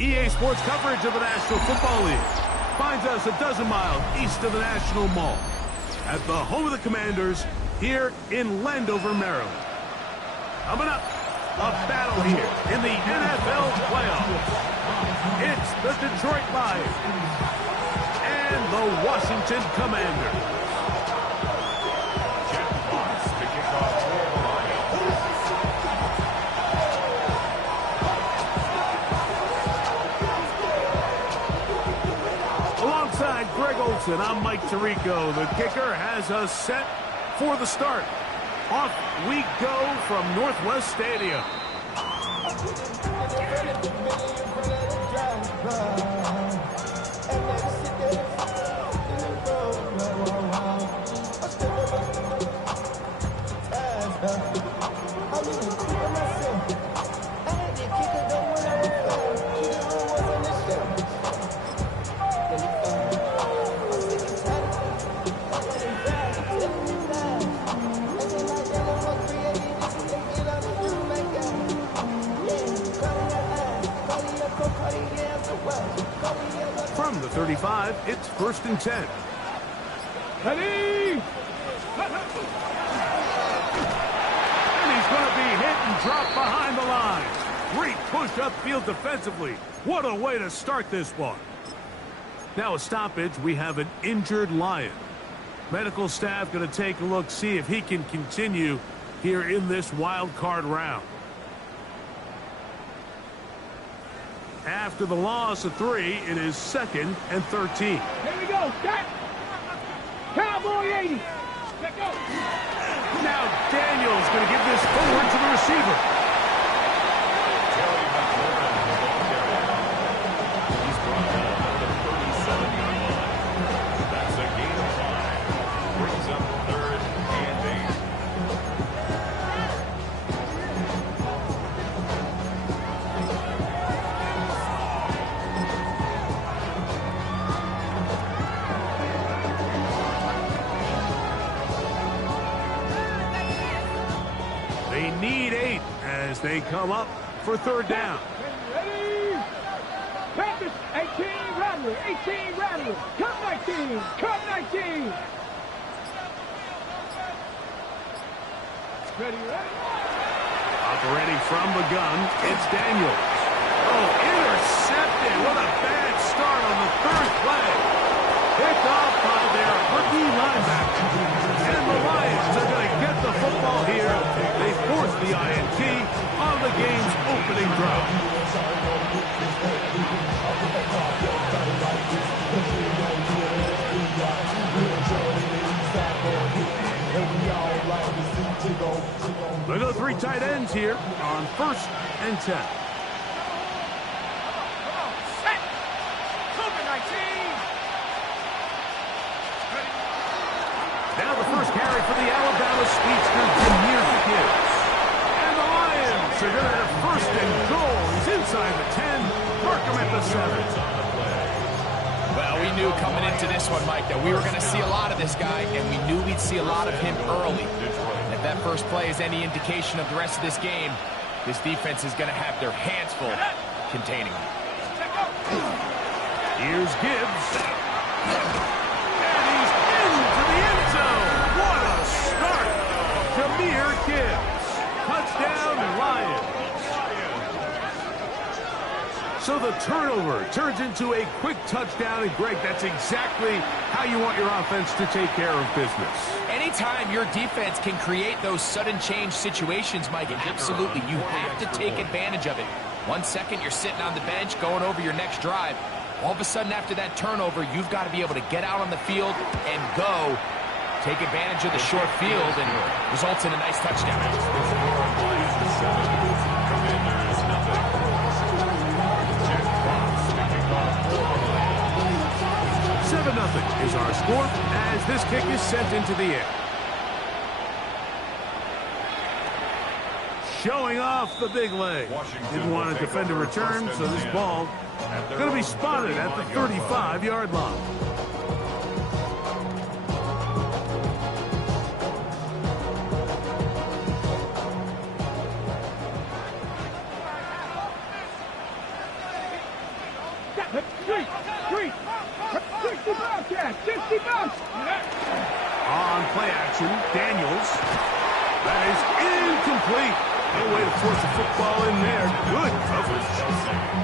EA Sports coverage of the National Football League finds us a dozen miles east of the National Mall at the home of the Commanders here in Landover, Maryland. Coming up, a battle here in the NFL playoffs. It's the Detroit Lions and the Washington Commanders. Alongside Greg Olson, I'm Mike Tirico. The kicker has us set for the start. Off we go from Northwest Stadium. From the 35, it's 1st and 10. Ready? And he's going to be hit and dropped behind the line. Great push upfield defensively. What a way to start this one. Now a stoppage. We have an injured Lion. Medical staff going to take a look, see if he can continue here in this wild card round. After the loss of 3, it is 2nd and 13. Here we go. Cut. Cowboy 80. Let go. Now Daniels going to give this forward to the receiver. He's brought down at the 37-yard line. That's a gain of 5. Brings up 3rd and 8. They need 8 as they come up for 3rd down. Ready? Practice. 18 Rattler. 18 Rattler. Cut 19. Cut 19. Ready, ready. Operating from the gun, it's Daniels. Oh, intercepted. What a bad start on the 3rd play. Picked off by their rookie linebacker. And the Lions are going to get the football here. They force the INT on the game's opening drive. Look at the 3 tight ends here on 1st and 10. Now the first carry for the Alabama speedster, Jahmyr Gibbs. And the Lions are going to have 1st and goal. He's inside the 10. Mark him at the 7. Well, we knew coming into this one, Mike, that we were going to see a lot of this guy, and we knew we'd see a lot of him early. And if that first play is any indication of the rest of this game, this defense is going to have their hands full containing him. Here's Gibbs. And he's into the end zone. What a start. Jahmyr Gibbs. Touchdown, Lions. So the turnover turns into a quick touchdown. And, Greg, that's exactly how you want your offense to take care of business. Anytime your defense can create those sudden change situations, Mike, absolutely, you have to take advantage of it. 1 second, you're sitting on the bench, going over your next drive. All of a sudden, after that turnover, you've got to be able to get out on the field and go. Take advantage of the short field, and results in a nice touchdown. Commanders, nothing. Jack Fox picking off 7-0 is our score as this kick is sent into the air. Showing off the big leg. Didn't want to defend a return, so this ball going to be spotted at the 35-yard line. Three. 60 Bobcats. 60 Bobs. On play action, Daniels. That is incomplete. No way to force the football in there. Good coverage.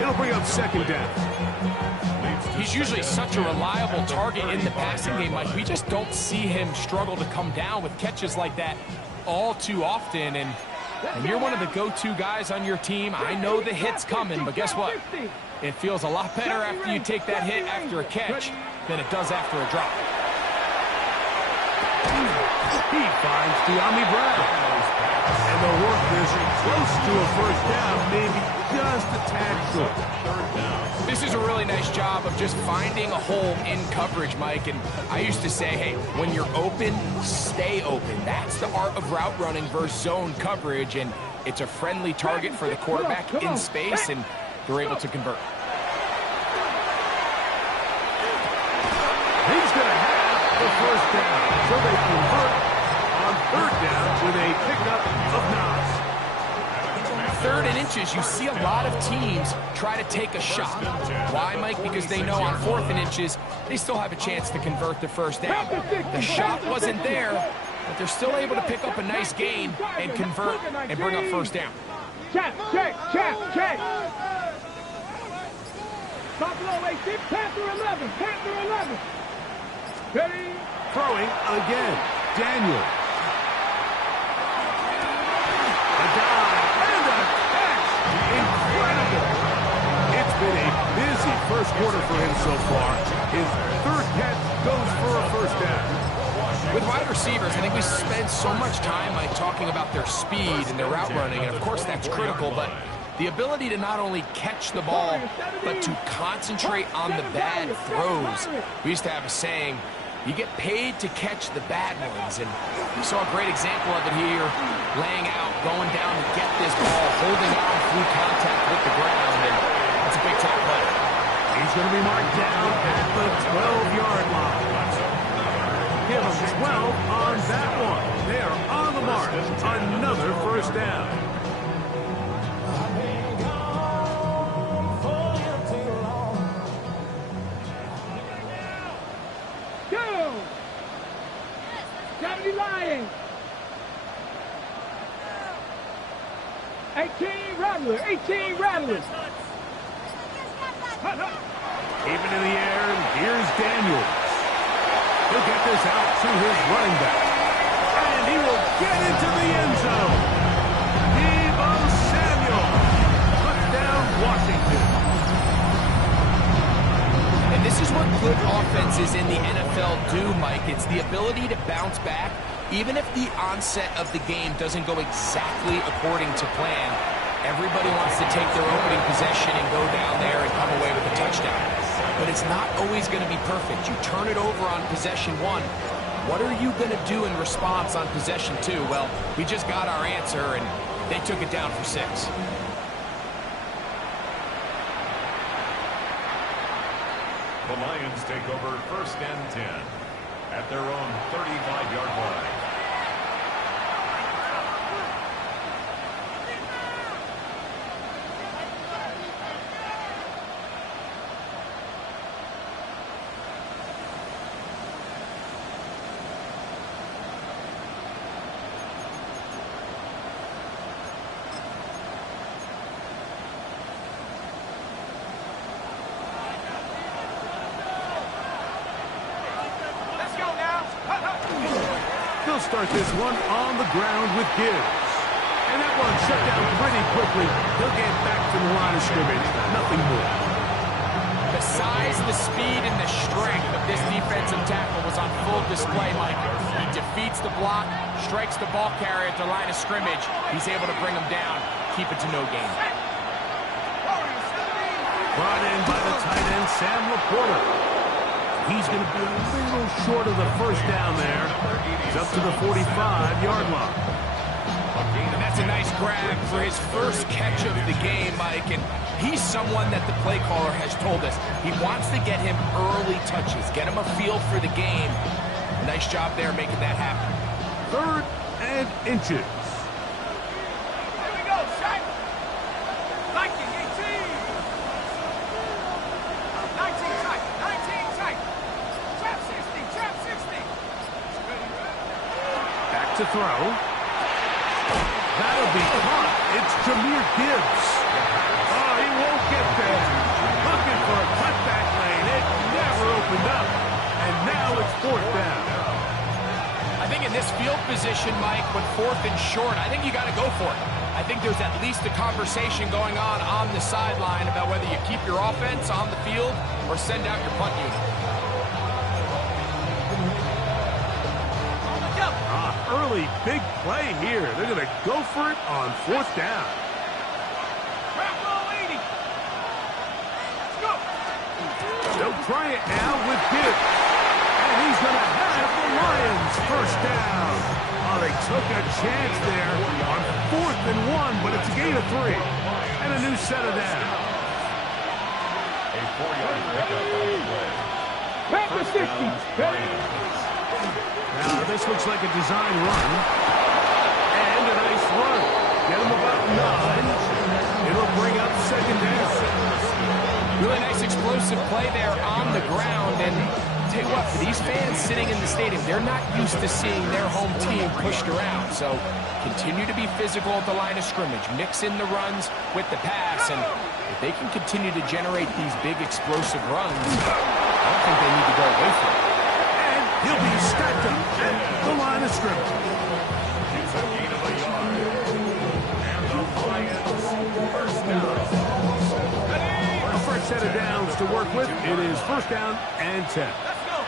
It'll bring up second down. He's usually such a reliable target in the passing game, Mike. We just don't see him struggle to come down with catches like that all too often. And you're one of the go-to guys on your team. I know the hit's coming, but guess what? It feels a lot better after you take that hit after a catch than it does after a drop. He finds De'Ami Brown. And they'll work this close to a first down, maybe just a tad short. This is a really nice job of just finding a hole in coverage, Mike. And I used to say, hey, when you're open, stay open. That's the art of route running versus zone coverage. And it's a friendly target for the quarterback in space, and they're able to convert. He's going to have the first down. So they convert on third down with a pickup of 9. 3rd and inches, you see a lot of teams try to take a shot. Why, Mike? Because they know on 4th and inches, they still have a chance to convert the first down. The shot wasn't there, but they're still able to pick up a nice gain and convert and bring up first down. Check. Buffalo 18, Panther 11. Ready? Throwing again. Daniel. A dive and a catch. Incredible. It's been a busy first quarter for him so far. His 3rd catch goes for a first down. With wide receivers, I think we spend so much time, Mike, talking about their speed and their route running, and of course that's critical, but the ability to not only catch the ball, but to concentrate on the bad throws. We used to have a saying, you get paid to catch the bad ones, and we saw a great example of it here, laying out, going down to get this ball, holding on through contact with the ground, and that's a big-time play. He's going to be marked down at the 12-yard line. Give him 12 on that one. They're on the mark. Another first down. Go! 70 Lions. 18 Rattlers. Even in the air, here's Daniels. He'll get this out to his running back. And he will get into the end zone. Deebo Samuel. Touchdown, Washington. And this is what good offenses in the NFL do, Mike. It's the ability to bounce back, even if the onset of the game doesn't go exactly according to plan. Everybody wants to take their opening possession and go down there and come away with a touchdown. But it's not always going to be perfect. You turn it over on possession 1. What are you going to do in response on possession 2? Well, we just got our answer, and they took it down for 6. The Lions take over 1st and 10 at their own 35-yard line. They'll start this one on the ground with Gibbs. And that one shut down pretty quickly. He'll get back to the line of scrimmage. Nothing more. The size, the speed, and the strength of this defensive tackle was on full display, Mike. He defeats the block, strikes the ball carrier at the line of scrimmage. He's able to bring him down, keep it to no gain. Brought in by the tight end, Sam Laporta. He's going to be a little short of the first down there. He's up to the 45-yard line. And that's a nice grab for his first catch of the game, Mike. And he's someone that the play caller has told us he wants to get him early touches, get him a feel for the game. Nice job there making that happen. 3rd and inches. Here we go, Shaq. Viking 18. to throw. That'll be caught. It's Jahmyr Gibbs. Oh, he won't get there. Looking for a cutback lane. It never opened up. And now it's fourth down. I think in this field position, Mike, with fourth and short, I think you got to go for it. I think there's at least a conversation going on the sideline about whether you keep your offense on the field or send out your punt unit. Early big play here. They're going to go for it on fourth down. They'll try it now with Gibbs. And he's going to have the Lions first down. Oh, they took a chance there on 4th and 1, but it's a gain of 3. And a new set of downs. A 4-yard pickup on the play. Back to 60. Now, this looks like a design run. And a nice run. Get him about 9. It'll bring up second down. Really nice explosive play there on the ground. And tell you what, for these fans sitting in the stadium, they're not used to seeing their home team pushed around. So continue to be physical at the line of scrimmage. Mix in the runs with the pass. And if they can continue to generate these big explosive runs, I don't think they need to go away from it. He'll be stacked up at the line of scrimmage. It's a gain of a yard. And the Lions first down. A fresh set of downs to work with. It is first down and 10. Let's go.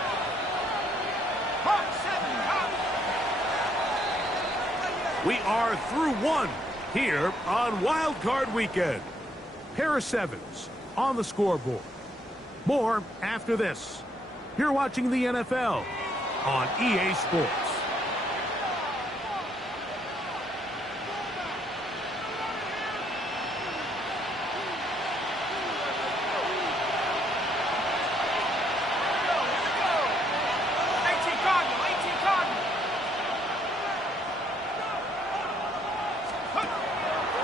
We are through one here on Wild Card Weekend. Pair of sevens on the scoreboard. More after this. You're watching the NFL on EA Sports.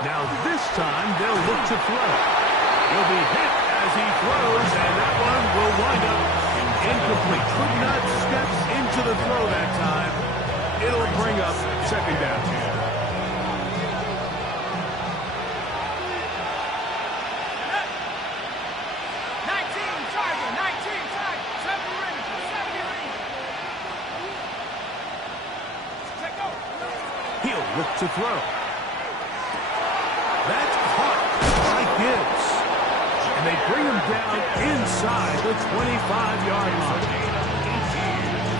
Now this time they'll look to throw. He'll be hit as he throws, and that one will wind up incomplete. Could not step into the throw that time. It'll bring up second down. He'll look to throw. That's caught by Gibbs. And they bring him down inside the 25-yard line.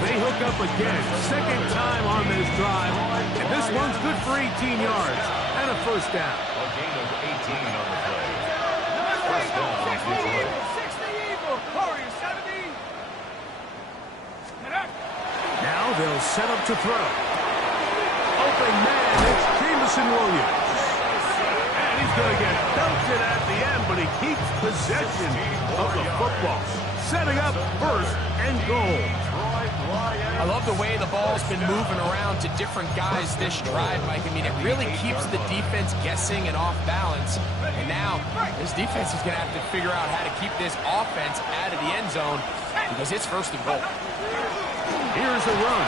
They hook up again, second time on this drive. And this one's good for 18 yards and a first down. A gain of 18 on the play. First down, Detroit. Now they'll set up to throw. Open man, it's Jameson Williams. And he's going to get belted at the end, but he keeps possession of the football. Setting up first and goal. I love the way the ball's been moving around to different guys this drive, Mike. I mean, it really keeps the defense guessing and off balance. And now, this defense is going to have to figure out how to keep this offense out of the end zone because it's first and goal. Here's a run.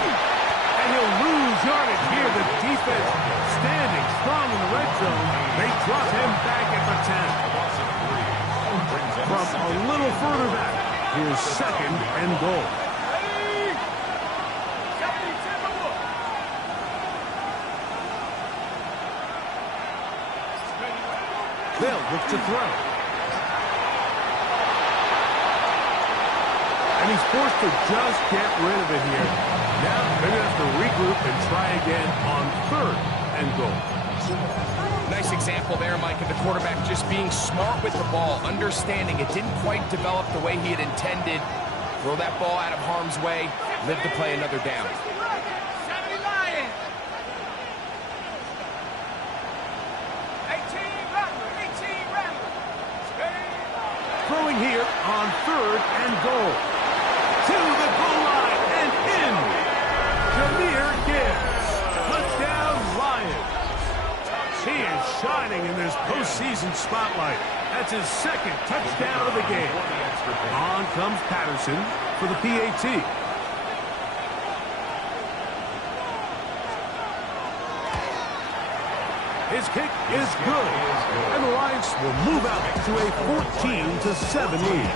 And he'll lose yardage here. The defense standing strong in the red zone. They drop him back at the 10. From a little further back, here's second and goal. They'll look to throw. And he's forced to just get rid of it here. Now they're going to have to regroup and try again on third and goal. Nice example there, Mike, of the quarterback just being smart with the ball, understanding it didn't quite develop the way he had intended. Throw that ball out of harm's way, live to play another down. Throwing here on third and goal. To the goal line and in. Jahmyr Gibbs. Touchdown Lions. He is shining in this postseason spotlight. That's his second touchdown of the game. On comes Patterson for the PAT. His kick is good. And the Lions will move out to a 14-7 lead.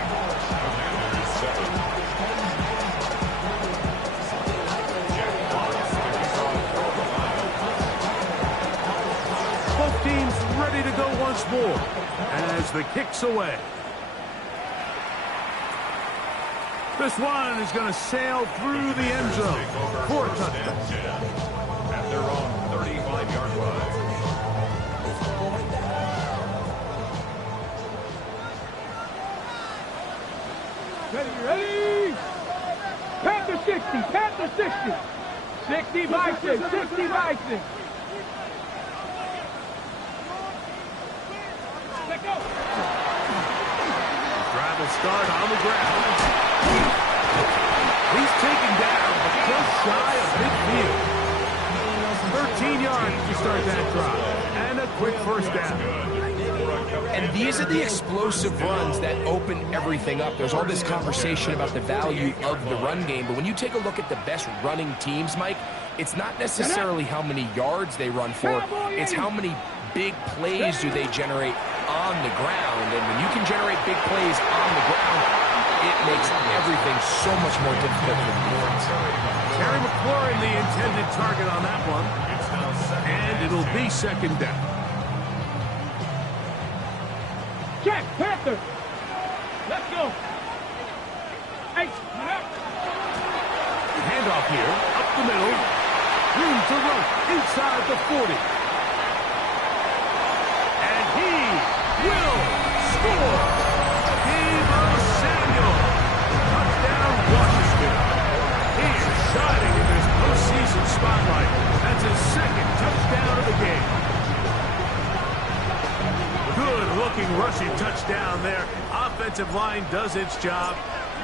Both teams ready to go once more as the kick's away. This one is going to sail through the end zone for a touchdown. At their own 35-yard line. Ready? Panther 60, Panther 60. 60 Vikings, 60 Vikings. Let go. Drive will start on the ground. He's taken down, but just shy of midfield. 13 yards to start that drive. And a quick first down. And these are the explosive runs that open everything up. There's all this conversation about the value of the run game, but when you take a look at the best running teams, Mike, it's not necessarily how many yards they run for, it's how many big plays do they generate on the ground. And when you can generate big plays on the ground, it makes everything so much more difficult for the defense. Terry McLaurin, the intended target on that one. And it'll be second down. Check, Panther. Let's go. Hey, Handoff here, up the middle. Room to run inside the 40. And he will score. Deebo Samuel. Touchdown, Washington. He is shining in this postseason spotlight. That's his second touchdown of the game. Good-looking rushing touchdown there. Offensive line does its job.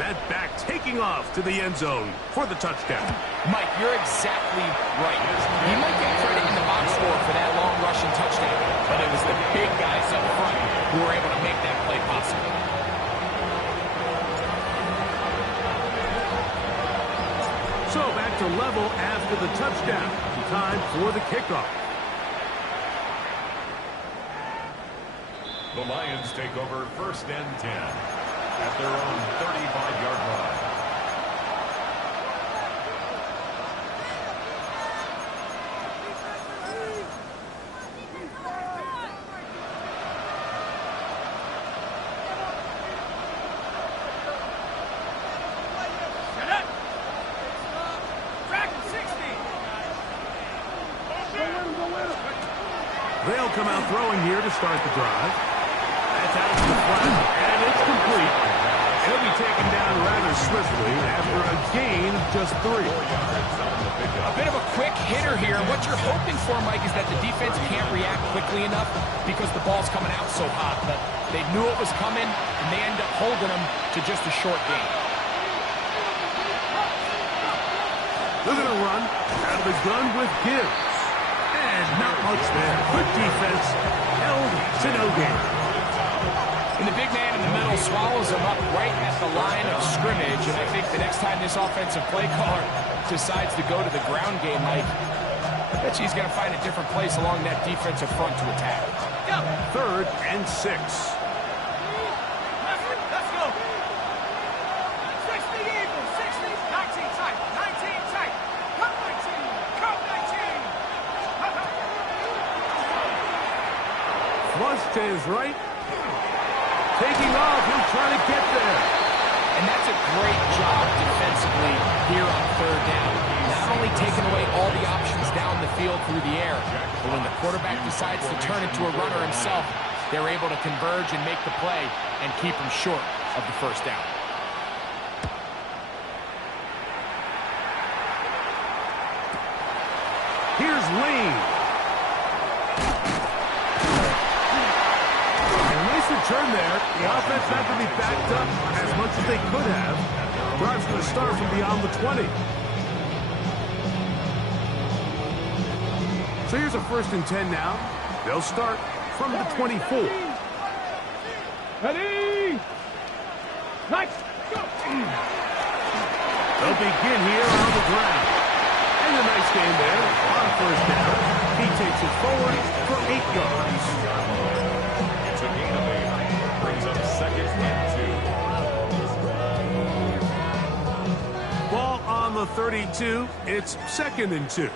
That back taking off to the end zone for the touchdown. Mike, you're exactly right. You might get credit in the box score for that long rushing touchdown, but it was the big guys up front who were able to make that play possible. So back to level after the touchdown. Time for the kickoff. The Lions take over first and 10 at their own 35-yard line. They'll come out throwing here to start the drive. That's out to the front, and it's complete. He'll be taken down rather swiftly after a gain of just 3. A bit of a quick hitter here. What you're hoping for, Mike, is that the defense can't react quickly enough because the ball's coming out so hot. But they knew it was coming, and they end up holding them to just a short gain. They're going to run out of the gun with Gibbs. And not much there. Good defense. Held to no gain. And the big man in the middle swallows him up right at the line of scrimmage. And I think the next time this offensive play caller decides to go to the ground game, Mike, I bet he's going to find a different place along that defensive front to attack. 3rd and 6. Let's go. 60 Eagles, 60, 19 tight, 19 tight. Come 19, come 19. Flush to his right. Taking off, he'll try to get there. And that's a great job defensively here on 3rd down. Not only taking away all the options down the field through the air, but when the quarterback decides to turn into a runner himself, they're able to converge and make the play and keep him short of the first down. Here's Lane. Nice return there. The offense not going to be backed up as much as they could have. Drive's going to start from beyond the 20. So here's a 1st and 10 now. They'll start from the 24. Ready? Nice. Go. They'll begin here on the ground. And a nice game there on 1st down. He takes it forward for 8 yards. It's a gain of 8. Brings up 2nd and 2. Ball on the 32. It's 2nd and 2. Here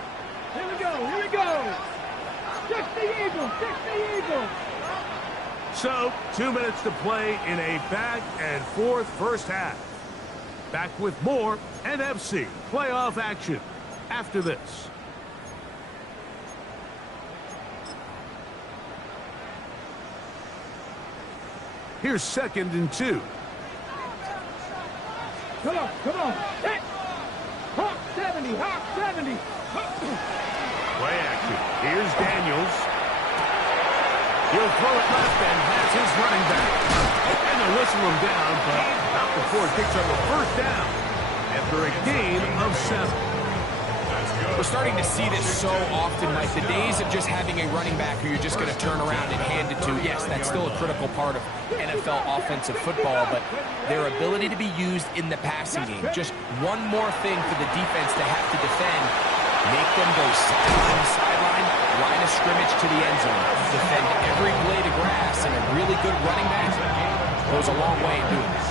we go, here we go. 60 Eagles, 60 Eagles. So, 2 minutes to play in a back-and-forth first half. Back with more NFC playoff action after this. Here's 2nd and 2. Come on. Hit. Hawk 70, Hawk 70. Play action. Here's Daniels. He'll throw it left and has his running back. And they'll whistle him down, but not before it picks up a first down after a gain of 7. We're starting to see this so often, Mike. The days of just having a running back who you're just going to turn around and hand it to, yes, that's still a critical part of NFL offensive football, but their ability to be used in the passing game, just one more thing for the defense to have to defend, make them go sideline to sideline, line of scrimmage to the end zone, defend every blade of grass, and a really good running back goes a long way in doing this.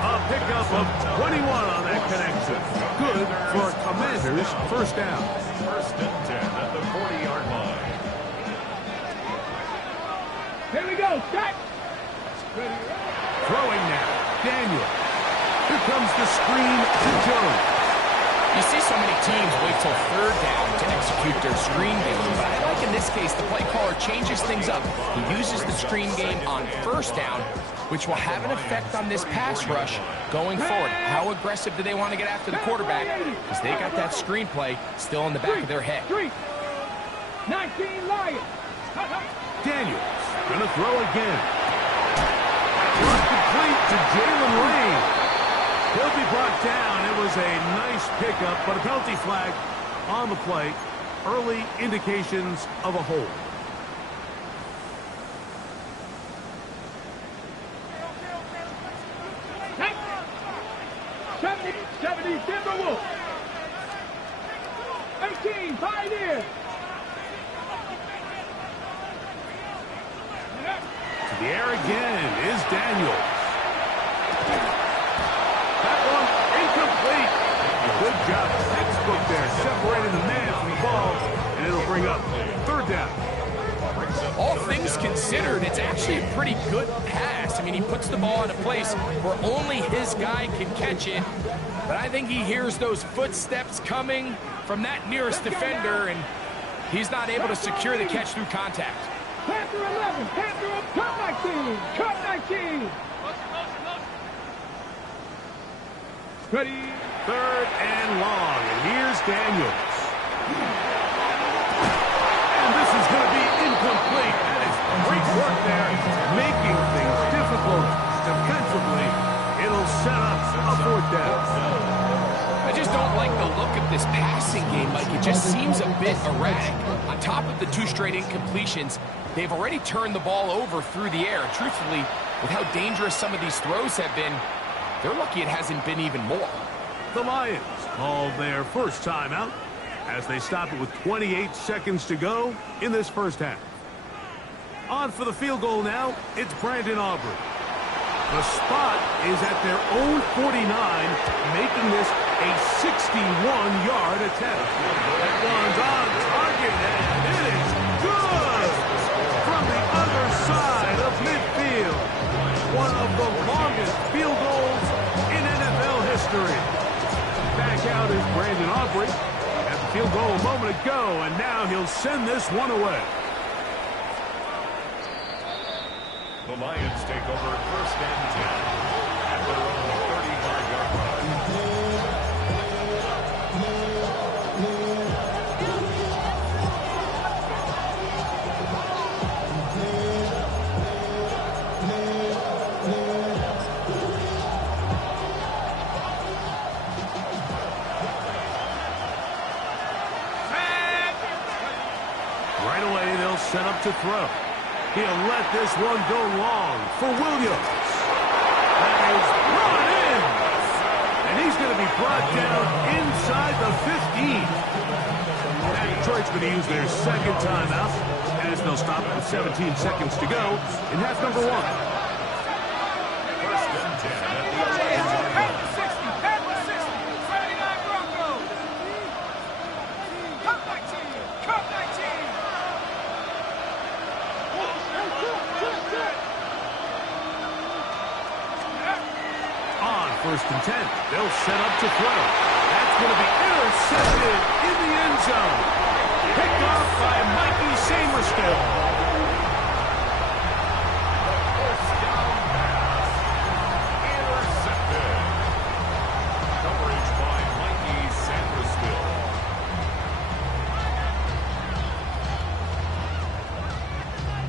A pickup of 21 on that connection. Good for Commanders' first down. 1st and 10 at the 40-yard line. Here we go, set. Throwing now. Daniel. Here comes the screen to Jones. You see so many teams wait till 3rd down to execute their screen game, but I like in this case the play caller changes things up. He uses the screen game on 1st down, which will have an effect on this pass rush going forward. How aggressive do they want to get after the quarterback? Because they got that screenplay still in the back of their head. 19 Lions. Daniels going to throw again. Run complete to Jalen Lane. He'll be brought down. It was a nice pickup, but a penalty flag on the play. Early indications of a hold. Hey. 70 Timberwolves. 18 Pioneers. To the air again is Daniels. That one incomplete. Good job. Textbook there. Separating the man from the ball. And it'll bring up 3rd down. All things considered, it's actually a pretty good pass. I mean, he puts the ball in a place where only his guy can catch it. But I think he hears those footsteps coming from that nearest defender, and he's not able to secure the catch through contact. Panther 11, Panther up, cut 19, cut 19. Ready. 3rd and long. And here's Daniels. And this is going to be incomplete. That is great work there, making things difficult defensively. It'll set up a 4th down. I just don't like the look of this passing game, Mike. It just seems a bit erratic. On top of the 2 straight incompletions, they've already turned the ball over through the air. Truthfully, with how dangerous some of these throws have been, they're lucky it hasn't been even more. The Lions call their first timeout as they stop it with 28 seconds to go in this first half. On for the field goal now, it's Brandon Aubrey. The spot is at their own 49, making this a 61-yard attempt. That one's on target, and it is good from the other side of midfield. One of the longest field goals in NFL history. Back out is Brandon Aubrey. Had the field goal a moment ago, and now he'll send this one away. The Lions take over 1st and 10 at their own 35-yard line. Right away, they'll set up to throw. He'll let this one go long for Williams. That is run in. And he's going to be brought down inside the 15. And Detroit's going to use their second timeout as they'll stop with 17 seconds to go in half number 1. First and 10 at the 1st and 10. They'll set up to throw. That's going to be intercepted in the end zone. Picked off by Mikey Samerstill. First down pass. Intercepted. Coverage by Mikey Samerstill.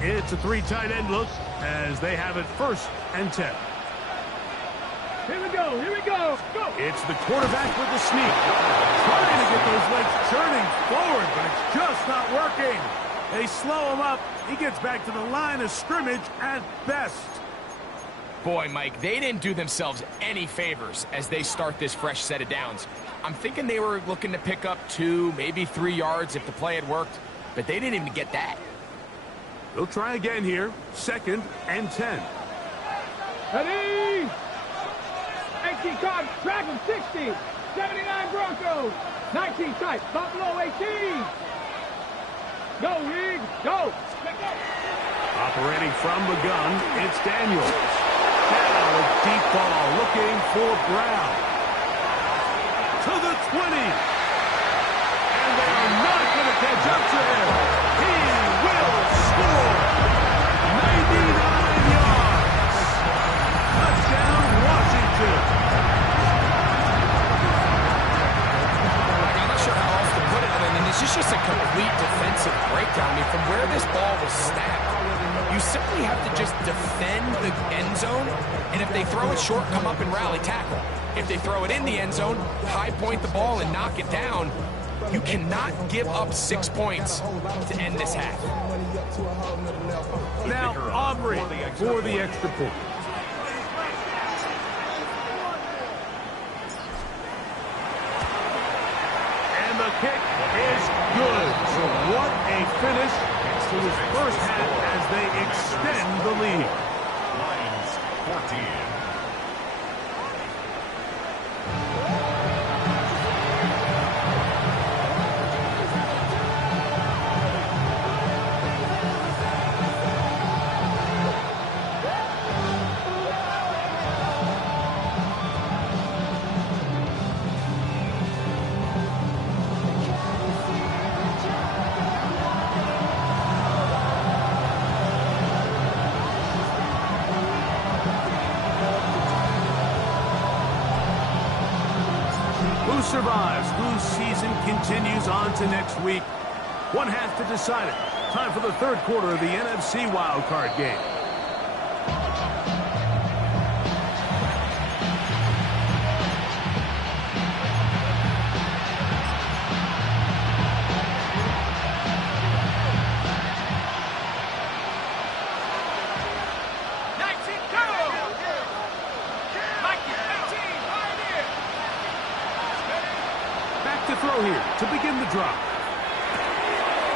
It's a 3 tight end look as they have it 1st and 10. Here we go, here we go. Go. It's the quarterback with the sneak. Trying to get those legs turning forward, but it's just not working. They slow him up. He gets back to the line of scrimmage at best. Boy, Mike, they didn't do themselves any favors as they start this fresh set of downs. I'm thinking they were looking to pick up 2, maybe 3 yards if the play had worked, but they didn't even get that. They'll try again here. 2nd and 10. Ready? 18 card, Dragon 60, 79 Broncos, 19 tight, Buffalo 18. Go, Reed, go. Operating from the gun, it's Daniels. Now a deep ball looking for Brown. To the 20. And they are not going to catch up to him. He will score. 99 yards. Touchdown, Washington. I'm not sure how else to put it other than this is just a complete defensive breakdown. I mean, from where this ball was snapped, you simply have to just defend the end zone, and if they throw it short, come up and rally tackle. If they throw it in the end zone, high point the ball and knock it down. You cannot give up 6 points to end this half. Now Aubrey for the extra point. And the kick is good. So what a finish to his first half as they extend the lead. Lions 14. Who survives? Whose season continues on to next week? One half to decide it. Time for the third quarter of the NFC wildcard game. To throw here to begin the drop.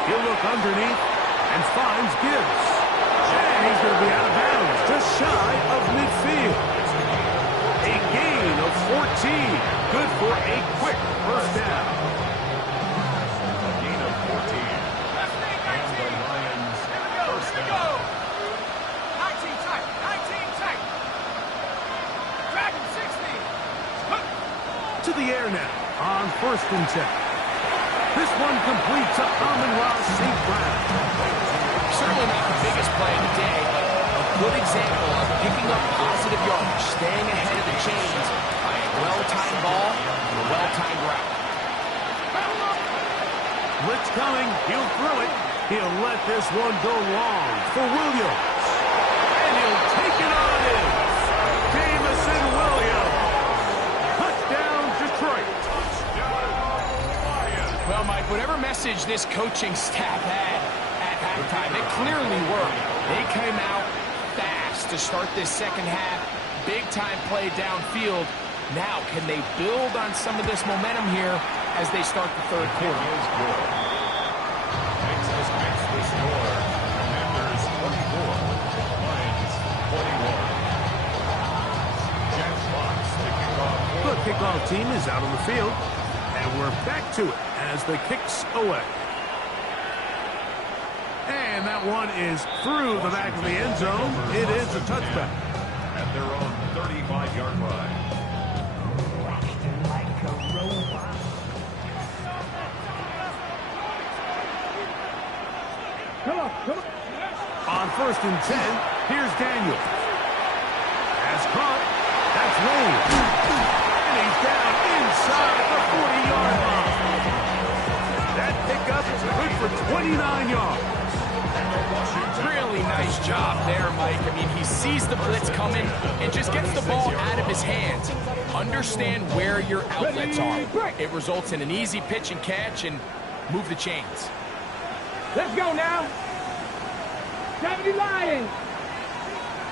He'll look underneath and finds Gibbs. And he's going to be out of bounds, just shy of midfield. A gain of 14. Good for a quick first down. A gain of 14. And the Lions first down. 19 tight, 19 tight. Dragon 60. To the air now on 1st and 10. This one complete to Amon-Ra St. Brown. Certainly not the biggest play of the day, but a good example of picking up positive yardage, staying ahead of the chains by a well-timed ball and a well-timed route. Blitz coming. He'll throw it. He'll let this one go long for Williams. And he'll take it on in. Jamison Williams. Touchdown, Detroit. Well, Mike, whatever message this coaching staff had at halftime, it clearly worked. They came out fast to start this second half. Big-time play downfield. Now, can they build on some of this momentum here as they start the third quarter? Is good. Makes the score. Commanders 24, Lions 21. Jack Fox, the kickoff. The kickoff team is out on the field, and we're back to it as the kick's away. And that one is through the back of the end zone. It is a touchback. At their own 35-yard line. Come on. On 1st and 10, here's Daniel. Has caught. That's Wayne. And he's down inside the 40-yard line. That pickup is good for 29 yards. Really nice job there, Mike. I mean, he sees the blitz coming and just gets the ball out of his hands. Understand where your outlets are. It results in an easy pitch and catch and move the chains. Let's go now. 70 Lions.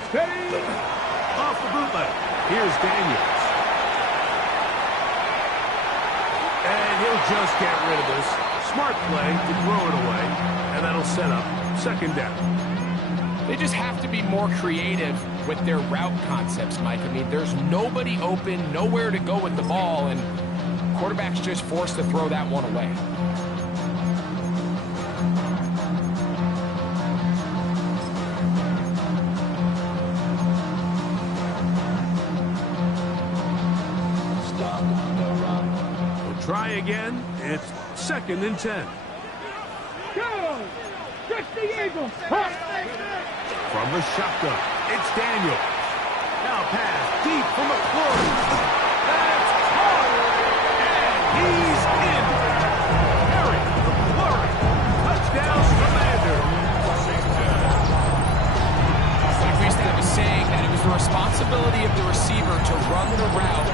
Steady. Off the bootleg. Here's Daniels. And he'll just get rid of this. Smart play to throw it away. And that'll set up 2nd down. They just have to be more creative with their route concepts, Mike. I mean, there's nobody open, nowhere to go with the ball, and quarterback's just forced to throw that one away. Try again. It's 2nd and 10. Go. 60 Eagles. From the shotgun, it's Daniel. Now pass deep from McClure. That's caught. And he's in. Harry McClure. Touchdown, Commanders. Like we used to have a saying that it was the responsibility of the receiver to run the route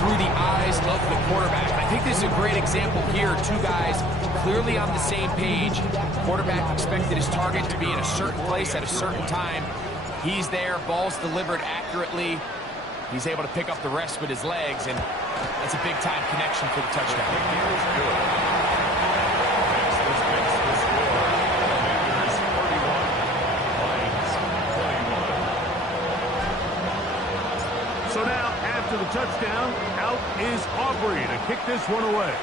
through the eyes of the quarterback. I think this is a great example here. Two guys clearly on the same page. Quarterback expected his target to be in a certain place at a certain time. He's there, ball's delivered accurately. He's able to pick up the rest with his legs, and that's a big-time connection for the touchdown. So now, after the touchdown, out is Aubrey to kick this one away.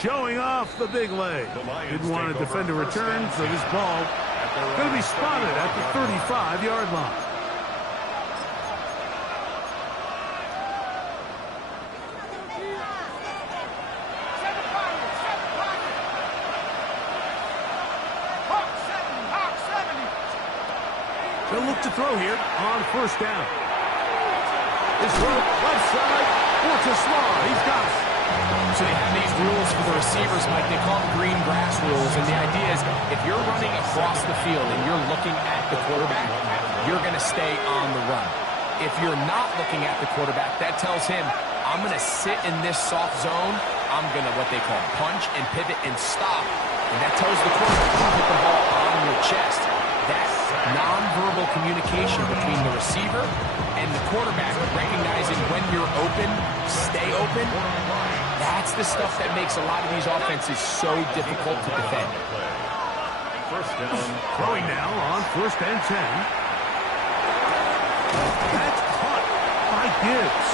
Showing off the big leg. Didn't want to defend a return, so this ball going to be spotted at the 35-yard line. They'll look to throw here on 1st down. This throw left side for Tesla. He's got it. So they have these rules for the receivers, Mike. They call them green grass rules. And the idea is if you're running across the field and you're looking at the quarterback, you're going to stay on the run. If you're not looking at the quarterback, that tells him, I'm going to sit in this soft zone. I'm going to what they call punch and pivot and stop. And that tells the quarterback to put the ball on your chest. That nonverbal communication between the receiver and the quarterback, recognizing when you're open, stay open, that's the stuff that makes a lot of these offenses so difficult to defend. 1st down. Throwing now on 1st and 10. That's caught by Gibbs.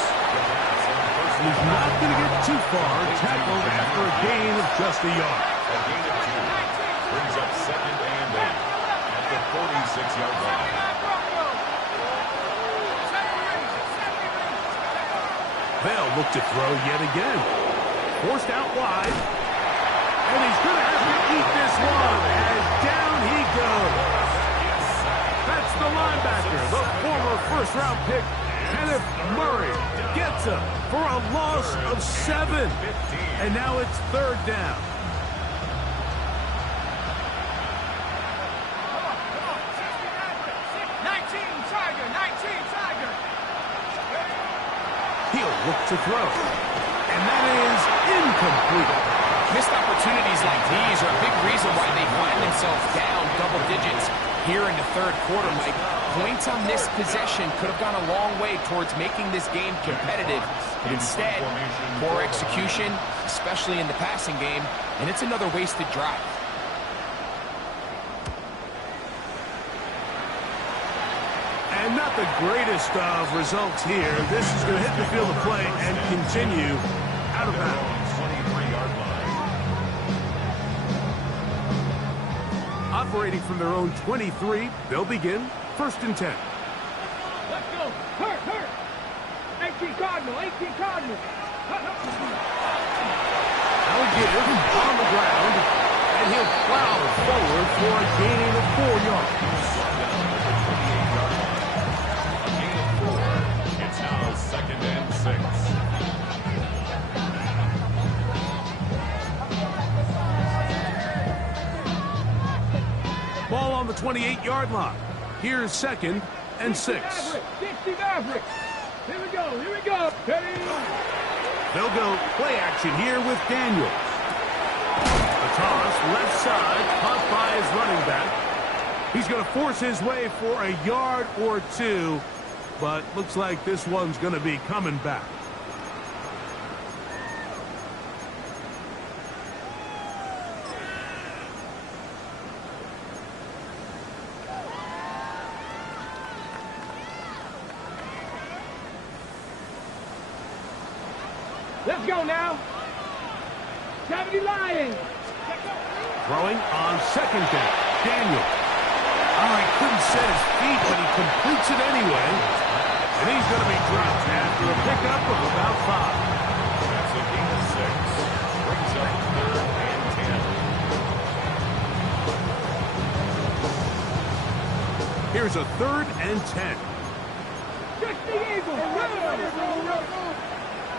He's not going to get too far. Tackled after a gain of just a yard. A gain of 2. Brings up 2nd and 8 at the 46-yard line. They'll look to throw yet again. Forced out wide. And he's going to have to eat this one as down he goes. That's the linebacker, the former 1st-round pick, Kenneth Murray, gets him for a loss of 7. And now it's 3rd down. He'll look to throw. And that is incomplete. Missed opportunities like these are a big reason why they find themselves down double digits here in the 3rd quarter, Mike. Points on this possession could have gone a long way towards making this game competitive. But instead, poor execution, especially in the passing game, and it's another wasted drive. And not the greatest of results here. This is going to hit the field of play and continue out of bounds. 23-yard line. Operating from their own 23, they'll begin 1st and 10. Let's go. Hurt. 18 Cardinal. Now give on the ground, and he'll plow forward for a gain of 4 yards. A gain of 4. It's now 2nd and 6. Ball on the 28-yard line. Here's 2nd and 6. 60 Maverick. Here we go. Ready? They'll go play action here with Daniels. The toss, left side, caught by his running back. He's going to force his way for a yard or 2, but looks like this one's going to be coming back. Let's go now. 70 Lions. Throwing on 2nd down. Daniel. Oh, he couldn't set his feet, but he completes it anyway. And he's going to be dropped after a pickup of about 5. That's a gain of 6. Brings up 3rd and 10. Here's a 3rd and 10. 60 Eagles.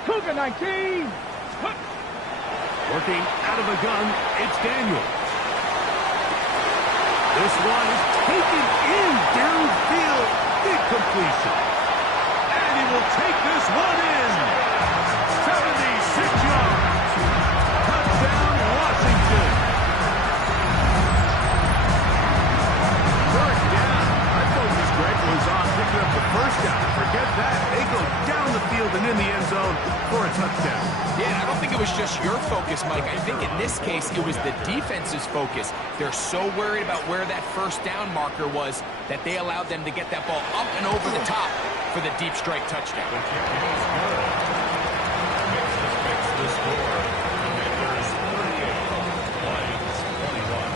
Cougar 19. Working out of the gun, it's Daniels. This one is taken in downfield. Big completion. And he will take this one in. 76 yards. Touchdown, Washington. 3rd down. I focus, Greg, was on picking up the 1st down. Forget that. They go down the field and in the end zone for a touchdown. Yeah, I don't think it was just your focus, Mike. I think in this case, it was the defense's focus. They're so worried about where that 1st down marker was that they allowed them to get that ball up and over the top for the deep strike touchdown. The kicking is good. Makes the score. Commanders 38. Lions 21.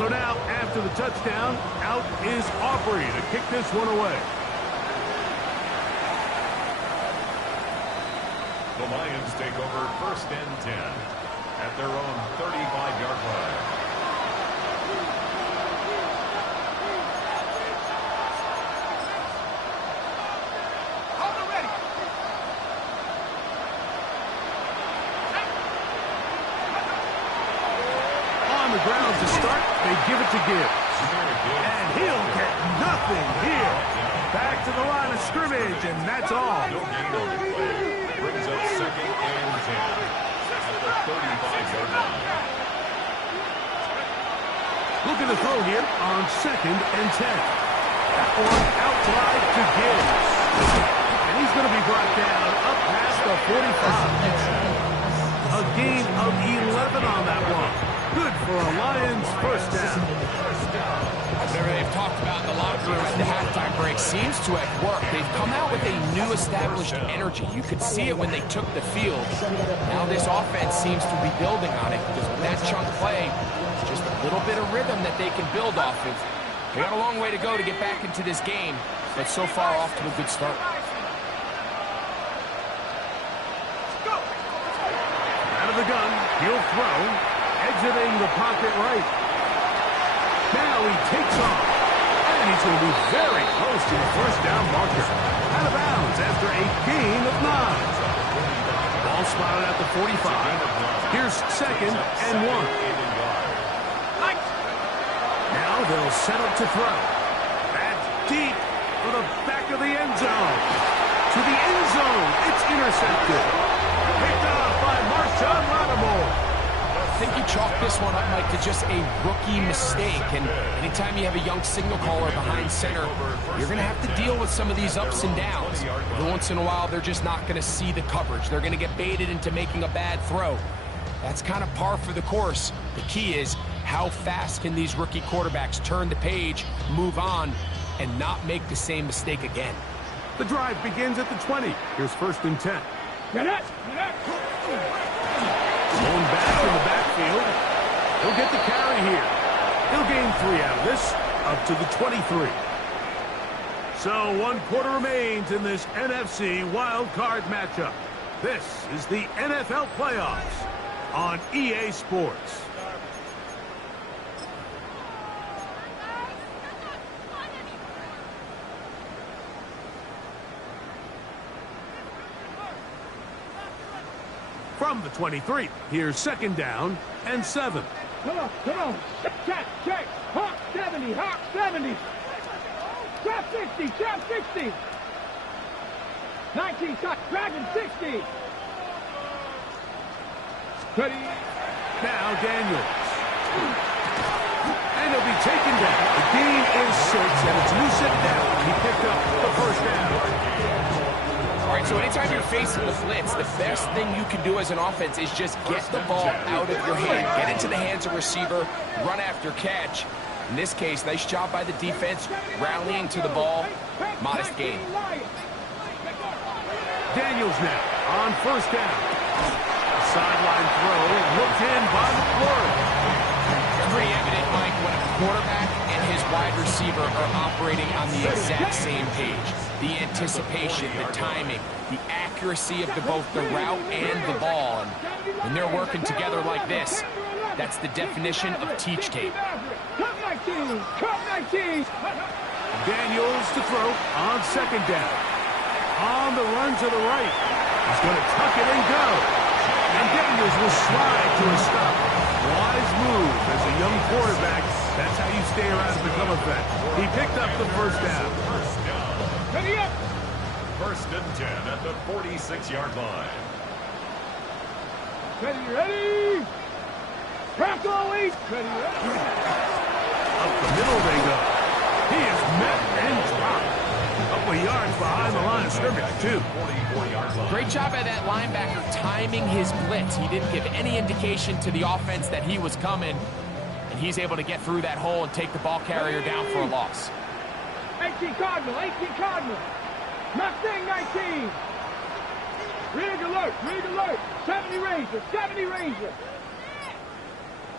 So now, after the touchdown, out is Aubrey to kick this one away. The Lions take over 1st and 10 at their own 35-yard line. On the ground to start, they give it to Gibbs. And he'll get nothing here. Back to the line of scrimmage, and that's all. No gain on the play. Brings up 2nd and 10 at the 35-yard line. Looking to throw here on 2nd and 10. That one out wide to Gibbs. And he's going to be brought down up past the 45. A gain of 11 on that one. Good for a Lions 1st down. Whatever they've talked about in the locker room at the halftime break seems to have worked. They've come out with a new established energy. You could see it when they took the field. Now this offense seems to be building on it because with that chunk play, just a little bit of rhythm that they can build off of. They got a long way to go to get back into this game, but so far off to a good start. Out of the gun, he'll throw, exiting the pocket right. Now he takes off, and he's going to be very close to the 1st down marker. Out of bounds after a gain of 9. Ball spotted at the 45. Here's 2nd and 1. Now they'll set up to throw. That's deep for the the back of the end zone. To the end zone. It's intercepted. Picked off by Marshawn Lattimore. I think you chalk this one up, Mike, to just a rookie mistake. And anytime you have a young signal caller behind center, you're going to have to deal with some of these ups and downs. Every once in a while, they're just not going to see the coverage. They're going to get baited into making a bad throw. That's kind of par for the course. The key is how fast can these rookie quarterbacks turn the page, move on, and not make the same mistake again. The drive begins at the 20. Here's 1st and 10. Get it! Going back in the backfield. He'll get the carry here. He'll gain 3 out of this, up to the 23. So 1 quarter remains in this NFC wild card matchup. This is the NFL playoffs on EA Sports. From the 23, here's 2nd down and 7. Come on. Check. Hawk 70. Trap 60. 19 shot. Dragon 60. Ready. Now Daniels. And he'll be taken down. The gain is 6, and it's loose down. He picked up the 1st down. All right, so anytime you're facing the blitz, the best thing you can do as an offense is just get the ball out of your hand, get into the hands of receiver, run after catch. In this case, nice job by the defense, rallying to the ball, modest gain. Daniels now on 1st down. A sideline throw looked in by McLaurin. It's pretty evident, Mike, when a quarterback and his wide receiver are operating on the exact same page. The anticipation, the timing, the accuracy of both the route and the ball. And when they're working together like this, that's the definition of teach tape. Cut 19. Daniels to throw on 2nd down. On the run to the right. He's going to tuck it and go. And Daniels will slide to a stop. Wise move as a young quarterback. That's how you stay around and become a vet. He picked up the 1st down. Ready up. 1st and 10 at the 46-yard line. Ready. Crack always. Ready. Up the middle they go. He is met and dropped. Couple of yards behind the line of scrimmage, too. 44-yard line. Great job by that linebacker timing his blitz. He didn't give any indication to the offense that he was coming, and he's able to get through that hole and take the ball carrier down for a loss. 18 Cardinal. Mustang 19. Rig alert. 70 Ranger.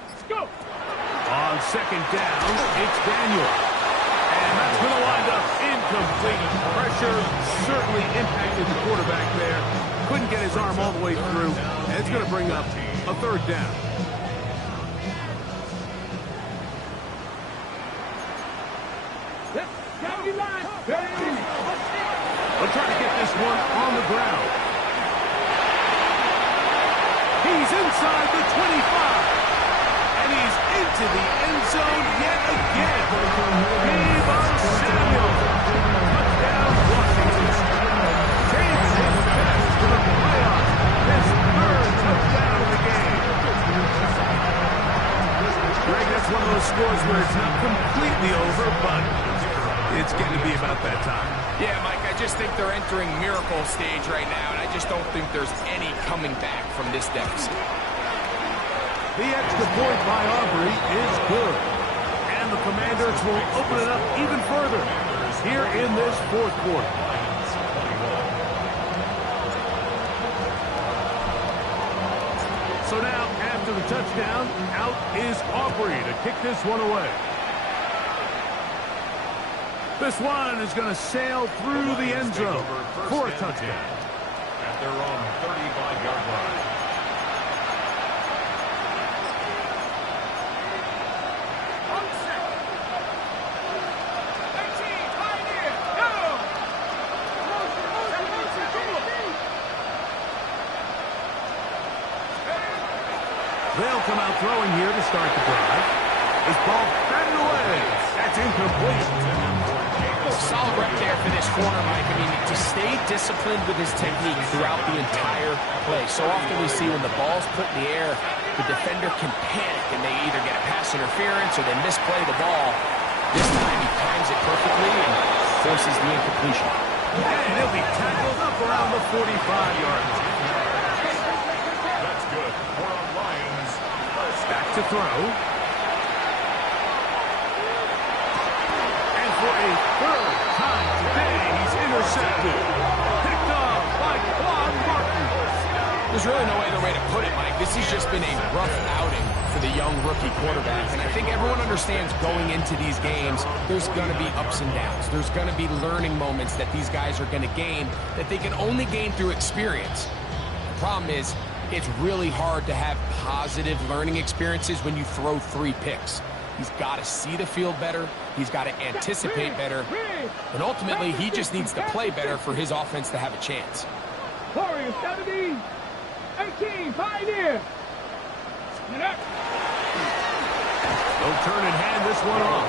Let's go. On 2nd down, it's Daniel. And that's going to wind up incomplete. Pressure certainly impacted the quarterback there. Couldn't get his arm all the way through. And it's going to bring up a 3rd down. They'll try to get this one on the ground. He's inside the 25. And he's into the end zone yet again. Deebo Samuel. Touchdown, Washington. Takes his pass to the playoffs. His 3rd touchdown of the game. Greg, that's one of those scores where it's not completely over, but it's getting to be about that time. Yeah, Mike, I just think they're entering miracle stage right now, and I just don't think there's any coming back from this deficit. The extra point by Aubrey is good. And the Commanders will open it up even further here in this 4th quarter. So now, after the touchdown, out is Aubrey to kick this one away. This one is going to sail through the end zone for a touchdown. At their own 35-yard line. They'll come out throwing here to start the drive. This ball batted away. That's incomplete. Solid rep there for this corner, Mike. I mean, to stay disciplined with his technique throughout the entire play. So often we see when the ball's put in the air, the defender can panic and they either get a pass interference or they misplay the ball. This time he times it perfectly and forces the incompletion. And he'll be tackled up around the 45-yard line. That's good for a Lions first Back to throw. And for a third time today, he's intercepted. Picked off by Quan Martin. There's really no other way to put it, Mike. This has just been a rough outing for the young rookie quarterback. And I think everyone understands going into these games, there's going to be ups and downs. There's going to be learning moments that these guys are going to gain that they can only gain through experience. The problem is, it's really hard to have positive learning experiences when you throw 3 picks. He's got to see the field better. He's got to anticipate better. And ultimately, he just needs to play better for his offense to have a chance. Warriors 70, 18, Pioneer. They'll turn and hand this one off.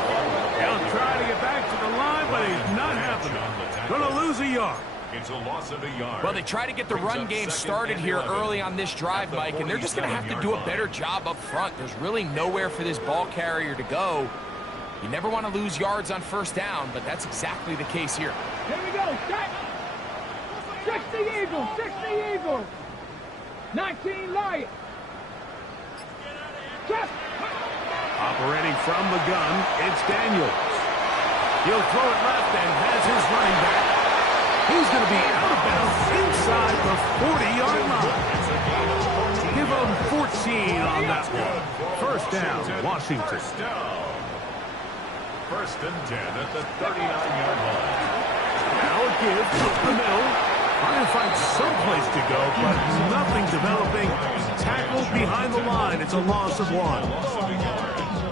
He'll try to get back to the line, but he's not happening. Going to lose a yard. It's a loss of a yard. Well, they try to get the run game started here early on this drive, Mike, and they're just going to have to do a better job up front. There's really nowhere for this ball carrier to go. You never want to lose yards on first down, but that's exactly the case here. Here we go. Set. 60 Eagles. 60 Eagles. 19 Lions. Check. Operating from the gun, it's Daniels. He'll throw it left and has his running back. He's going to be out of bounds inside the 40-yard line. Give him 14 on that one. First down, Washington. First and 10 at the 39-yard line. Now a give up the middle. Trying to find someplace to go, but nothing developing. Tackled behind the line. It's a loss of 1.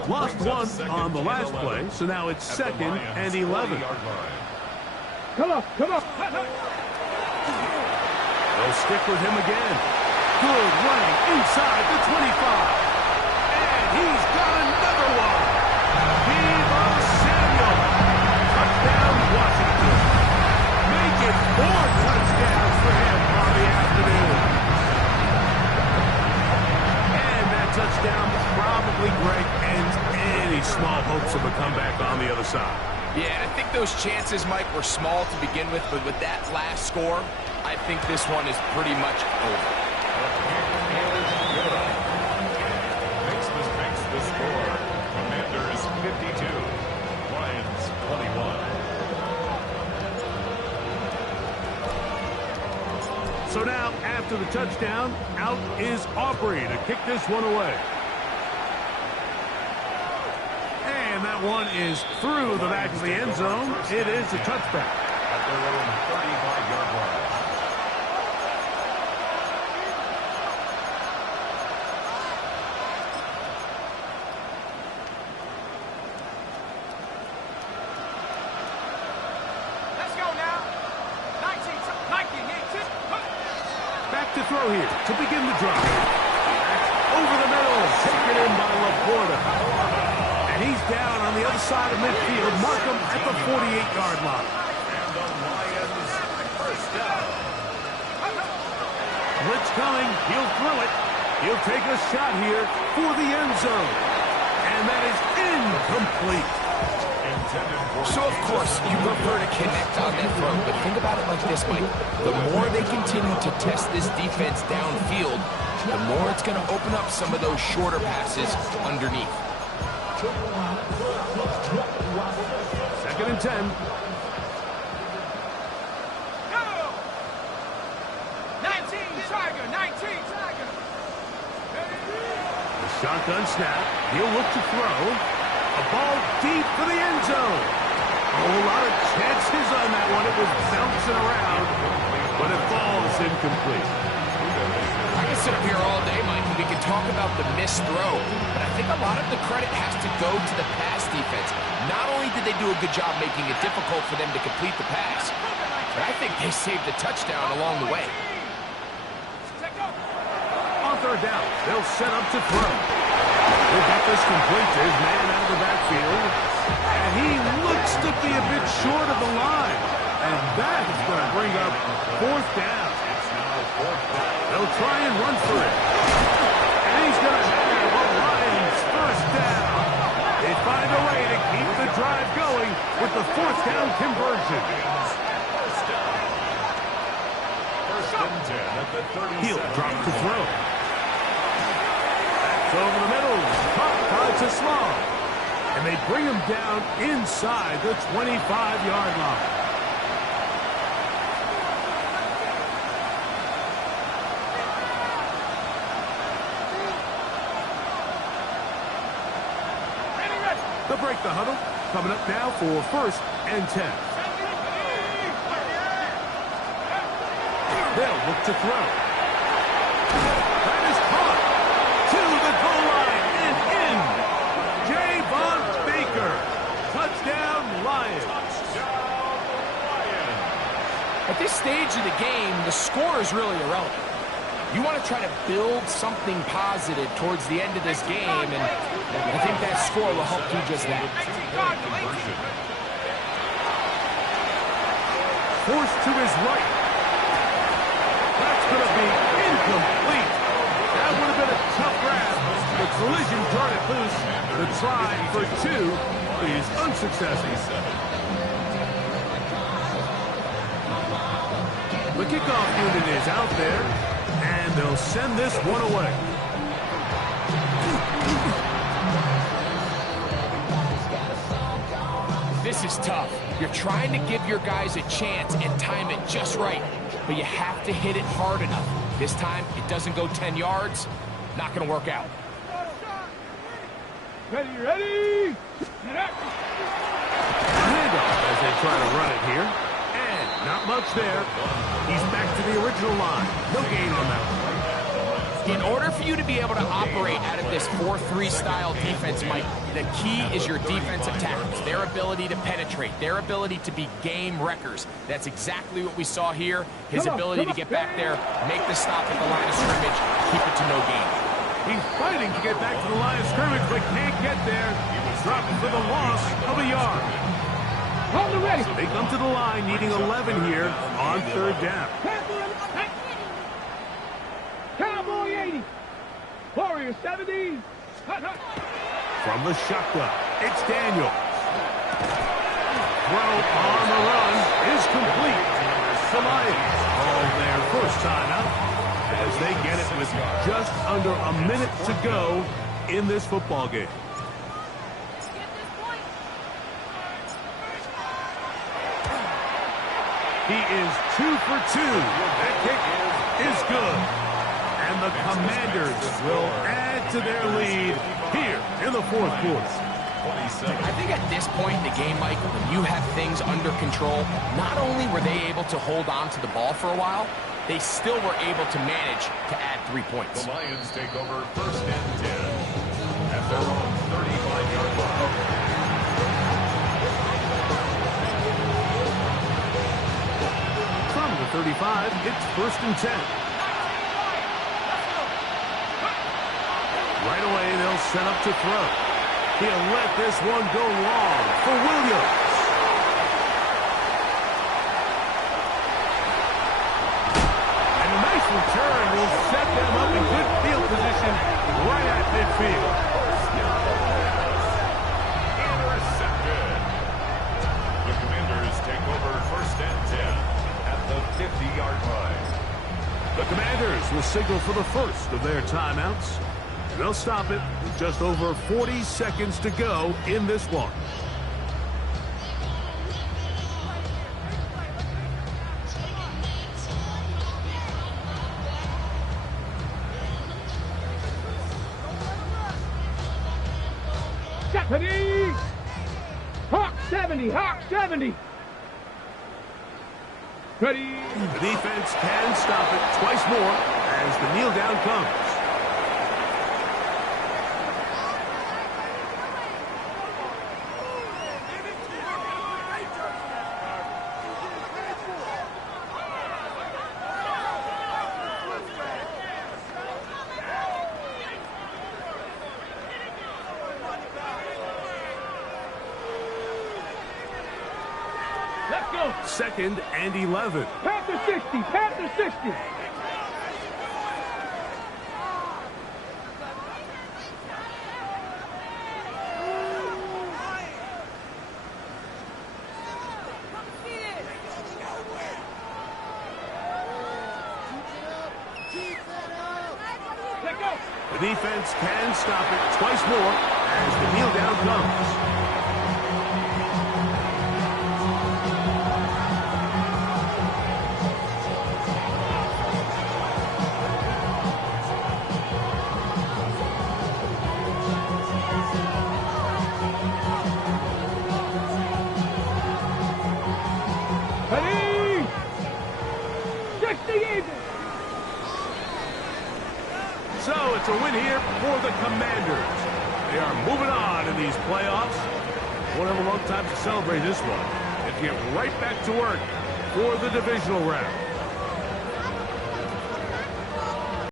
Lost 1 on the last play, so now it's 2nd and 11. Come on. They'll stick with him again. Good running inside the 25. And he's got another one. Deebo Samuel. Touchdown, Washington. Make it 4 touchdowns for him on the afternoon. And that touchdown probably great ends any small hopes of a comeback on the other side. Yeah, I think those chances, Mike, were small to begin with, but with that last score, I think this one is pretty much over. Makes the score. Commanders 52, Lions 21. So now, after the touchdown, out is Aubrey to kick this one away. And that one is through the back of the end zone. It is a touchback. At their own 35-yard line. Let's go now. 19, 18. Back to throw here to begin the drive. Over the middle, taken in by Laporta. And he's down on the other side of midfield. Markham at the 48-yard line. And the Lions first down. Blitz coming. He'll throw it. He'll take a shot here for the end zone. And that is incomplete. So, of course, you prefer to connect on that throw, but think about it like this, Mike. The more they continue to test this defense downfield, the more it's going to open up some of those shorter passes underneath. 2nd and 10. Go! 19 Tiger. The shotgun snap. He'll look to throw. A ball deep for the end zone. A whole lot of chances on that one. It was bouncing around, but it falls incomplete. I can sit up here all day, Mike, and we can talk about the missed throw, but I think a lot of the credit has to go to the pass defense. Not only did they do a good job making it difficult for them to complete the pass, but I think they saved the touchdown along the way. On 3rd down, they'll set up to throw. He'll get this complete to his man out of the backfield, and he looks to be a bit short of the line. bring up fourth down. They'll try and run for it. And he's going to have a Lions first down. They find a way to keep the drive going with the fourth down conversion. He'll drop to throw. That's over the middle. Caught to Small. And they bring him down inside the 25-yard line. They'll break the huddle. Coming up now for first and 10. They'll look to throw. That is caught to the goal line and in. Javon Baker. Touchdown, Lions. At this stage of the game, the score is really irrelevant. You want to try to build something positive towards the end of this game, and I think that score will help do just that. Forced to his right. That's going to be incomplete. That would have been a tough grab. The collision jarred it loose. The try for two is unsuccessful. The kickoff unit is out there, and they'll send this one away. This is tough. You're trying to give your guys a chance and time it just right, but you have to hit it hard enough. This time, it doesn't go 10 yards. Not going to work out. Ready? Handoff as they try to run it here. And not much there. He's back to the original line. No gain on that one. In order for you to be able to operate out of this 4-3 style defense, Mike, the key is your defensive tackles, their ability to penetrate, their ability to be game wreckers. That's exactly what we saw here. His ability to get back there, make the stop at the line of scrimmage, keep it to no gain. He's fighting to get back to the line of scrimmage, but can't get there. He was dropped for the loss of a yard. Hold the ready. They come to the line needing 11 here on third down. Cowboy 80. Warrior 70. From the shotgun, it's Daniels. Throw on the run is complete. The Lions call their first timeout as they get it with just under a minute to go in this football game. He is 2 for 2. That kick is good. And the Commanders will add to their lead here in the fourth quarter. I think at this point in the game, Mike, when you have things under control, not only were they able to hold on to the ball for a while, they still were able to manage to add 3 points. The Lions take over first and 10 at their own 35-yard line. From the 35, it's first and 10. Right away, they'll set up to throw. He'll let this one go long for Williams. And a nice return will set them up in good field position right at midfield. Intercepted. The Commanders take over first and 10 at the 50-yard line. The Commanders will signal for the first of their timeouts. They'll stop it with just over 40 seconds to go in this one. Deputy! Hawk 70! Hawk 70! Ready? The defense can stop it twice more as the kneel down comes. Let's go. 2nd and 11. Panther 60. Panther 60. The defense can stop it twice more as the kneel down comes. Ready? 60 Eagles. So it's a win here for the Commanders. They are moving on in these playoffs. Won't have a long time to celebrate this one and get right back to work for the divisional round.